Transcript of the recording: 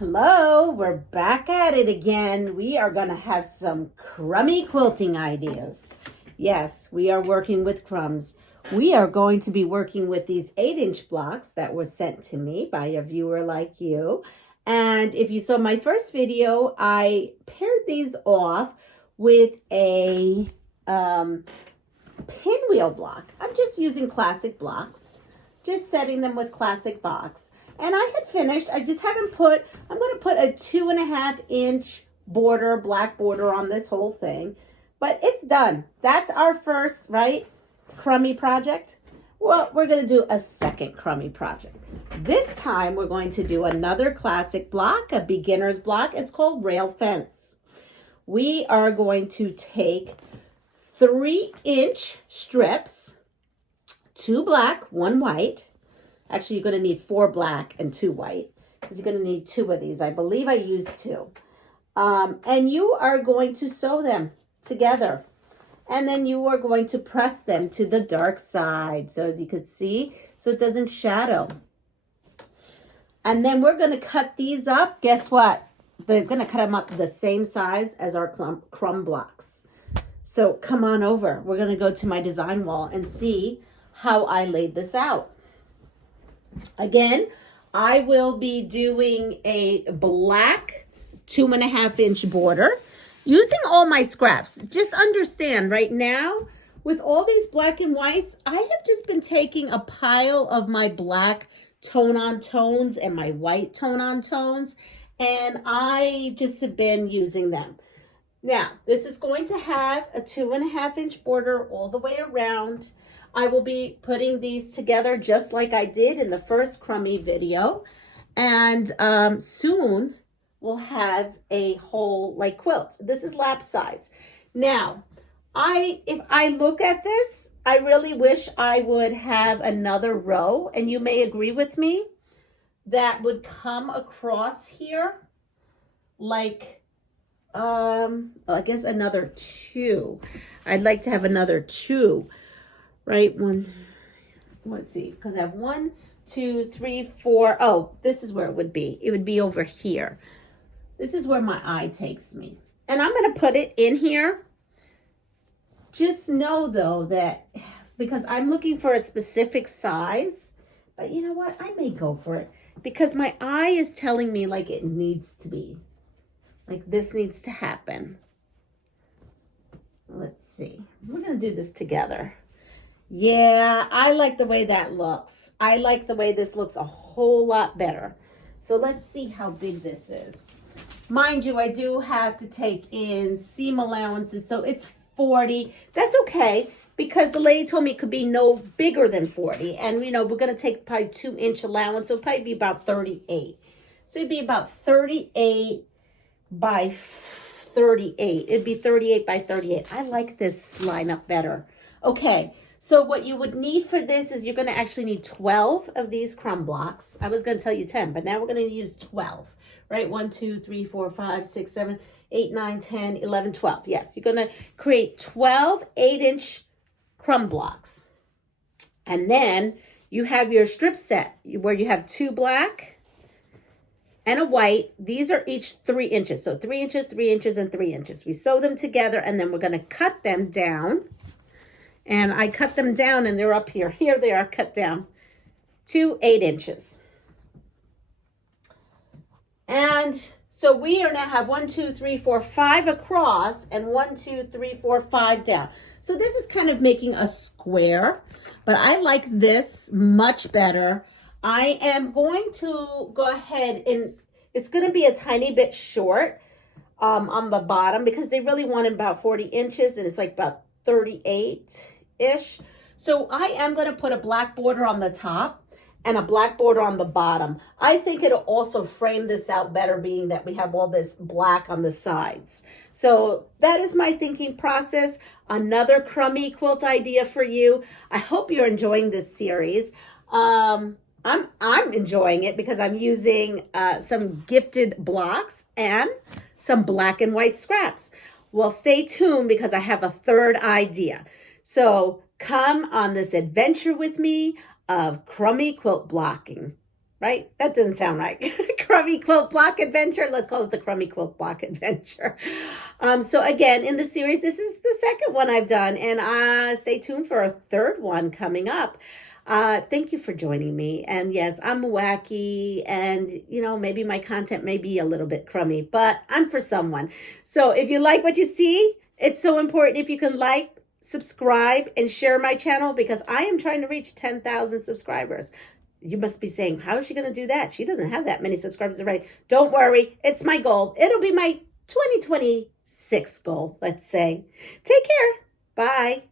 Hello, we're back at it again. We are going to have some crummy quilting ideas. Yes, we are working with crumbs. We are going to be working with these 8-inch blocks that were sent to me by a viewer like you. And if you saw my first video, I paired these off with a pinwheel block. I'm just using classic blocks, just setting them with classic blocks. And I had finished, I just haven't put, I'm going to put a 2.5-inch border, black border on this whole thing. But it's done. That's our first, right, crummy project. Well, we're going to do a second crummy project. This time we're going to do another classic block, a beginner's block. It's called rail fence. We are going to take 3-inch strips, 2 black, 1 white. Actually, you're going to need 4 black and 2 white because you're going to need 2 of these. I believe I used 2. And you are going to sew them together. And then you are going to press them to the dark side. So as you can see, so it doesn't shadow. And then we're going to cut these up. Guess what? They're going to cut them up the same size as our crumb blocks. So come on over. We're going to go to my design wall and see how I laid this out. Again, I will be doing a black 2.5-inch border using all my scraps. Just understand right now with all these black and whites, I have just been taking a pile of my black tone-on tones and my white tone-on tones, and I just have been using them. Now, this is going to have a 2.5-inch border all the way around. I will be putting these together just like I did in the first crummy video. And soon we'll have a whole like quilt. This is lap size. Now, if I look at this, I really wish I would have another row, and you may agree with me, that would come across here like, I guess another 2. I'd like to have another 2. Right, let's see, because I have 1, 2, 3, 4. Oh, this is where it would be. It would be over here. This is where my eye takes me. And I'm going to put it in here. Just know, though, that because I'm looking for a specific size, but you know what? I may go for it because my eye is telling me like it needs to be. Like this needs to happen. Let's see. We're going to do this together. Yeah, I like the way that looks. I like the way this looks a whole lot better. So let's see how big this is. Mind you, I do have to take in seam allowances, so it's 40. That's okay, because the lady told me it could be no bigger than 40. And, you know, we're going to take probably 2-inch allowance, so it'll probably be about 38. So it'd be about 38 by 38. It'd be 38 by 38. I like this lineup better. Okay. So what you would need for this is you're going to actually need 12 of these crumb blocks. I was going to tell you 10, but now we're going to use 12, right? 1, 2, 3, 4, 5, 6, 7, 8, 9, 10, 11, 12. Yes, you're going to create 12 8-inch crumb blocks. And then you have your strip set where you have 2 black and a white. These are each 3 inches. So 3 inches, 3 inches, and 3 inches. We sew them together, and then we're going to cut them down. And I cut them down, and they're up here. Here they are cut down to 8 inches. And so we are now have 1, 2, 3, 4, 5 across, and 1, 2, 3, 4, 5 down. So this is kind of making a square, but I like this much better. I am going to go ahead, and it's going to be a tiny bit short on the bottom because they really wanted about 40 inches, and it's like about 38-ish. So I am going to put a black border on the top and a black border on the bottom. I think it'll also frame this out better, being that we have all this black on the sides. So that is my thinking process. Another crummy quilt idea for you. I hope you're enjoying this series. I'm enjoying it because I'm using some gifted blocks and some black and white scraps. Well, stay tuned because I have a third idea. So come on this adventure with me of crummy quilt blocking. right? That doesn't sound right. Crumb-y Quilt Block Adventure. Let's call it the Crumb-y Quilt Block Adventure. So again, in the series, this is the second one I've done, and stay tuned for a third one coming up. Thank you for joining me. And yes, I'm wacky, and maybe my content may be a little bit crummy, but I'm for someone. So if you like what you see, it's so important if you can like, subscribe, and share my channel, because I am trying to reach 10,000 subscribers. You must be saying, how is she going to do that? She doesn't have that many subscribers already. Don't worry. It's my goal. It'll be my 2026 goal, let's say. Take care. Bye.